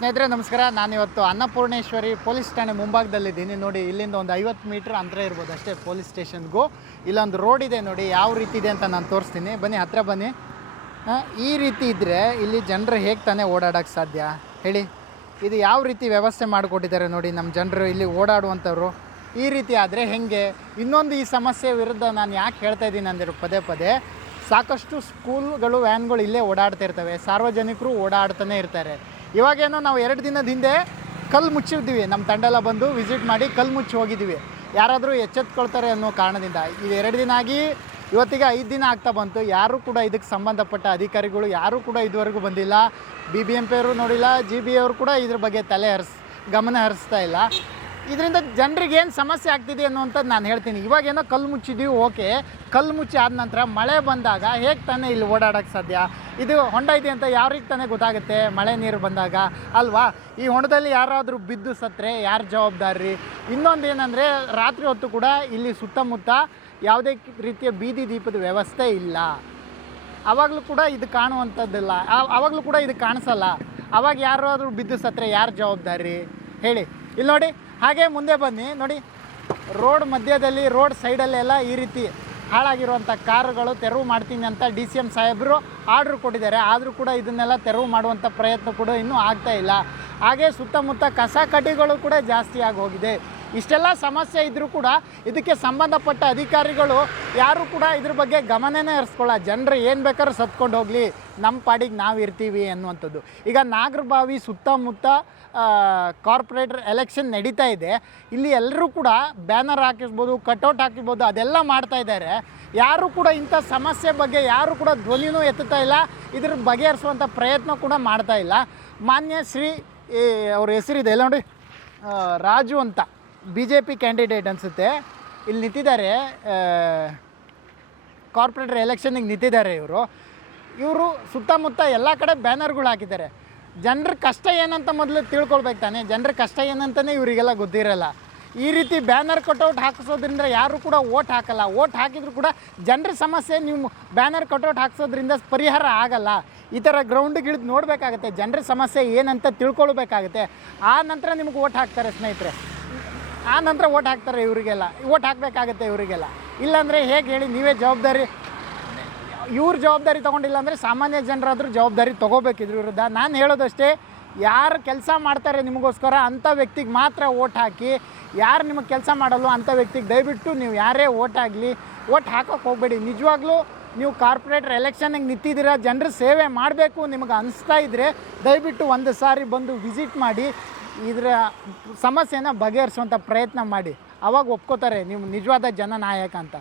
ಸ್ನೇಹಿತರೆ ನಮಸ್ಕಾರ. ನಾನಿವತ್ತು ಅನ್ನಪೂರ್ಣೇಶ್ವರಿ ಪೊಲೀಸ್ ಠಾಣೆ ಮುಂಭಾಗದಲ್ಲಿದ್ದೀನಿ. ನೋಡಿ, ಇಲ್ಲಿಂದ ಒಂದು 50 ಮೀಟ್ರ್ ಅಂತರ ಇರ್ಬೋದು ಅಷ್ಟೇ ಪೊಲೀಸ್ ಸ್ಟೇಷನ್ಗೂ. ಇಲ್ಲೊಂದು ರೋಡ್ ಇದೆ ನೋಡಿ, ಯಾವ ರೀತಿ ಇದೆ ಅಂತ ನಾನು ತೋರಿಸ್ತೀನಿ. ಬನ್ನಿ, ಹತ್ತಿರ ಬನ್ನಿ. ಈ ರೀತಿ ಇದ್ದರೆ ಇಲ್ಲಿ ಜನರು ಹೇಗೆ ತಾನೇ ಓಡಾಡೋಕ್ಕೆ ಸಾಧ್ಯ ಹೇಳಿ? ಇದು ಯಾವ ರೀತಿ ವ್ಯವಸ್ಥೆ ಮಾಡಿಕೊಟ್ಟಿದ್ದಾರೆ ನೋಡಿ ನಮ್ಮ ಜನರು ಇಲ್ಲಿ ಓಡಾಡುವಂಥವ್ರು. ಈ ರೀತಿ ಆದರೆ ಹೇಗೆ? ಇನ್ನೊಂದು ಈ ಸಮಸ್ಯೆ ವಿರುದ್ಧ ನಾನು ಯಾಕೆ ಹೇಳ್ತಾ ಇದ್ದೀನಿ ಅಂದರೆ ಪದೇ ಪದೇ ಸಾಕಷ್ಟು ಸ್ಕೂಲ್ಗಳು ವ್ಯಾನ್ಗಳು ಇಲ್ಲೇ ಓಡಾಡ್ತಾ ಇರ್ತವೆ, ಸಾರ್ವಜನಿಕರು ಓಡಾಡ್ತಾನೆ ಇರ್ತಾರೆ. ಇವಾಗೇನೋ ನಾವು 2 ದಿನದ ಹಿಂದೆ ಕಲ್ಲು ಮುಚ್ಚಿದ್ದೀವಿ, ನಮ್ಮ ತಂಡ ಎಲ್ಲ ಬಂದು ವಿಸಿಟ್ ಮಾಡಿ ಕಲ್ಲು ಮುಚ್ಚಿ ಹೋಗಿದ್ದೀವಿ. ಯಾರಾದರೂ ಎಚ್ಚೆತ್ಕೊಳ್ತಾರೆ ಅನ್ನೋ ಕಾರಣದಿಂದ ಇದು 2 ದಿನ ಆಗಿ ಇವತ್ತಿಗೆ 5 ದಿನ ಆಗ್ತಾ ಬಂತು. ಯಾರೂ ಕೂಡ ಇದಕ್ಕೆ ಸಂಬಂಧಪಟ್ಟ ಅಧಿಕಾರಿಗಳು ಯಾರೂ ಕೂಡ ಇದುವರೆಗೂ ಬಂದಿಲ್ಲ. BBMP ಅವರು ನೋಡಿಲ್ಲ, GB ಅವರು ಕೂಡ ಇದ್ರ ಬಗ್ಗೆ ಗಮನ ಹರಿಸ್ತಾ ಇಲ್ಲ. ಇದರಿಂದ ಜನರಿಗೆ ಏನು ಸಮಸ್ಯೆ ಆಗ್ತಿದೆ ಅನ್ನುವಂಥದ್ದು ನಾನು ಹೇಳ್ತೀನಿ. ಇವಾಗೇನೋ ಕಲ್ಲು ಮುಚ್ಚಿದ್ದೀವಿ, ಓಕೆ. ಕಲ್ಲು ಮುಚ್ಚಿ ಆದ ನಂತರ ಮಳೆ ಬಂದಾಗ ಹೇಗೆ ತಾನೇ ಇಲ್ಲಿ ಓಡಾಡೋಕ್ಕೆ ಸಾಧ್ಯ? ಇದು ಹೊಂಡ ಇದೆ ಅಂತ ಯಾರಿಗೆ ತಾನೇ ಗೊತ್ತಾಗುತ್ತೆ ಮಳೆ ನೀರು ಬಂದಾಗ ಅಲ್ವಾ? ಈ ಹೊಂಡದಲ್ಲಿ ಯಾರಾದರೂ ಬಿದ್ದು ಸತ್ತರೆ ಯಾರು ಜವಾಬ್ದಾರಿ? ಇನ್ನೊಂದು ಏನಂದರೆ ರಾತ್ರಿ ಹೊತ್ತು ಕೂಡ ಇಲ್ಲಿ ಸುತ್ತಮುತ್ತ ಯಾವುದೇ ರೀತಿಯ ಬೀದಿ ದೀಪದ ವ್ಯವಸ್ಥೆ ಇಲ್ಲ. ಆವಾಗಲೂ ಕೂಡ ಇದು ಕಾಣುವಂಥದ್ದಿಲ್ಲ, ಆವಾಗಲೂ ಕೂಡ ಇದು ಕಾಣಿಸಲ್ಲ. ಆವಾಗ ಯಾರಾದರೂ ಬಿದ್ದು ಸತ್ತರೆ ಯಾರು ಜವಾಬ್ದಾರಿ ಹೇಳಿ? ಇಲ್ಲಿ ನೋಡಿ, ಹಾಗೆ ಮುಂದೆ ಬನ್ನಿ. ನೋಡಿ, ರೋಡ್ ಮಧ್ಯದಲ್ಲಿ, ರೋಡ್ ಸೈಡಲ್ಲೆಲ್ಲ ಈ ರೀತಿ ಹಾಳಾಗಿರುವಂಥ ಕಾರುಗಳು ತೆರವು ಮಾಡ್ತೀನಿ ಅಂತ DCM ಸಾಹೇಬರು ಆರ್ಡ್ರ್ ಕೊಟ್ಟಿದ್ದಾರೆ. ಆದರೂ ಕೂಡ ಇದನ್ನೆಲ್ಲ ತೆರವು ಮಾಡುವಂಥ ಪ್ರಯತ್ನ ಕೂಡ ಇನ್ನೂ ಆಗ್ತಾ ಇಲ್ಲ. ಹಾಗೆ ಸುತ್ತಮುತ್ತ ಕಸ ಕಡ್ಡಿಗಳು ಕೂಡ ಜಾಸ್ತಿ ಆಗಿ ಹೋಗಿದೆ. ಇಷ್ಟೆಲ್ಲ ಸಮಸ್ಯೆ ಇದ್ದರೂ ಕೂಡ ಇದಕ್ಕೆ ಸಂಬಂಧಪಟ್ಟ ಅಧಿಕಾರಿಗಳು ಯಾರೂ ಕೂಡ ಇದ್ರ ಬಗ್ಗೆ ಗಮನನೇ ಹರಿಸ್ಕೊಳ್ಳ. ಜನರು ಏನು ಬೇಕಾದ್ರೂ ಸತ್ಕೊಂಡು ಹೋಗಲಿ, ನಮ್ಮ ಪಾಡಿಗೆ ನಾವು ಇರ್ತೀವಿ ಅನ್ನುವಂಥದ್ದು. ಈಗ ನಾಗರಬಾವಿ ಸುತ್ತಮುತ್ತ ಕಾರ್ಪೊರೇಟರ್ ಎಲೆಕ್ಷನ್ ನಡೀತಾ ಇದೆ. ಇಲ್ಲಿ ಎಲ್ಲರೂ ಕೂಡ ಬ್ಯಾನರ್ ಹಾಕಿರ್ಬೋದು, ಕಟೌಟ್ ಹಾಕಿರ್ಬೋದು, ಅದೆಲ್ಲ ಮಾಡ್ತಾ ಇದ್ದಾರೆ. ಯಾರೂ ಕೂಡ ಇಂಥ ಸಮಸ್ಯೆ ಬಗ್ಗೆ ಯಾರೂ ಕೂಡ ಧ್ವನಿನೂ ಎತ್ತುತ್ತಾ ಇಲ್ಲ, ಇದ್ರ ಬಗೆಹರಿಸುವಂಥ ಪ್ರಯತ್ನ ಕೂಡ ಮಾಡ್ತಾ ಇಲ್ಲ. ಮಾನ್ಯ ಶ್ರೀ ಅವ್ರ ಹೆಸರಿದೆ ಎಲ್ಲ ನೋಡಿ, ರಾಜು ಅಂತ, BJP ಕ್ಯಾಂಡಿಡೇಟ್ ಅನಿಸುತ್ತೆ. ಇಲ್ಲಿ ನಿಂತಿದ್ದಾರೆ, ಕಾರ್ಪೊರೇಟರ್ ಎಲೆಕ್ಷನ್ನಿಗೆ ನಿಂತಿದ್ದಾರೆ ಇವರು ಸುತ್ತಮುತ್ತ ಎಲ್ಲ ಕಡೆ ಬ್ಯಾನರ್ಗಳು ಹಾಕಿದ್ದಾರೆ. ಜನರ ಕಷ್ಟ ಏನಂತ ಮೊದಲು ತಿಳ್ಕೊಳ್ಬೇಕು ತಾನೆ. ಜನರ ಕಷ್ಟ ಏನಂತಲೇ ಇವರಿಗೆಲ್ಲ ಗೊತ್ತಿರಲ್ಲ. ಈ ರೀತಿ ಬ್ಯಾನರ್ ಕಟೌಟ್ ಹಾಕಿಸೋದ್ರಿಂದ ಯಾರೂ ಕೂಡ ಓಟ್ ಹಾಕಲ್ಲ. ಓಟ್ ಹಾಕಿದ್ರು ಕೂಡ ಜನರ ಸಮಸ್ಯೆ ನೀವು ಬ್ಯಾನರ್ ಕಟೌಟ್ ಹಾಕಿಸೋದ್ರಿಂದ ಪರಿಹಾರ ಆಗಲ್ಲ. ಈ ಥರ ಗ್ರೌಂಡಿಗೆ ಇಳಿದು ನೋಡಬೇಕಾಗತ್ತೆ, ಜನರ ಸಮಸ್ಯೆ ಏನಂತ ತಿಳ್ಕೊಳ್ಬೇಕಾಗತ್ತೆ. ಆ ನಂತರ ನಿಮ್ಗೆ ಓಟ್ ಹಾಕ್ತಾರೆ ಸ್ನೇಹಿತರೆ, ಆ ನಂತರ ಓಟ್ ಹಾಕ್ತಾರೆ. ಇವರಿಗೆಲ್ಲ ಓಟ್ ಹಾಕಬೇಕಾಗತ್ತೆ ಇವರಿಗೆಲ್ಲ. ಇಲ್ಲಾಂದರೆ ಹೇಗೆ ಹೇಳಿ? ನೀವೇ ಜವಾಬ್ದಾರಿ, ಇವ್ರ ಜವಾಬ್ದಾರಿ ತೊಗೊಂಡಿಲ್ಲ ಅಂದರೆ ಸಾಮಾನ್ಯ ಜನರಾದರೂ ಜವಾಬ್ದಾರಿ ತೊಗೋಬೇಕು ಇದ್ರ ವಿರುದ್ಧ. ನಾನು ಹೇಳೋದಷ್ಟೇ, ಯಾರು ಕೆಲಸ ಮಾಡ್ತಾರೆ ನಿಮಗೋಸ್ಕರ ಅಂಥ ವ್ಯಕ್ತಿಗೆ ಮಾತ್ರ ಓಟ್ ಹಾಕಿ. ಯಾರು ನಿಮಗೆ ಕೆಲಸ ಮಾಡಲ್ಲ ಅಂಥ ವ್ಯಕ್ತಿಗೆ ದಯವಿಟ್ಟು ನೀವು ಯಾರೇ ಓಟ್ ಆಗಲಿ ಓಟ್ ಹಾಕೋಕ್ಕೆ ಹೋಗಬೇಡಿ. ನಿಜವಾಗ್ಲೂ ನೀವು ಕಾರ್ಪೊರೇಟರ್ ಎಲೆಕ್ಷನ್ನಿಗೆ ನಿಂತಿದ್ದೀರಾ, ಜನರ ಸೇವೆ ಮಾಡಬೇಕು ನಿಮಗೆ ಅನಿಸ್ತಾ ಇದ್ದರೆ ದಯವಿಟ್ಟು ಒಂದು ಸಾರಿ ಬಂದು ವಿಸಿಟ್ ಮಾಡಿ, ಇದರ ಸಮಸ್ಯೆನ ಬಗೆಹರಿಸುವಂಥ ಪ್ರಯತ್ನ ಮಾಡಿ. ಆವಾಗ ಒಪ್ಕೋತಾರೆ ನೀವು ನಿಜವಾದ ಜನನಾಯಕ ಅಂತ.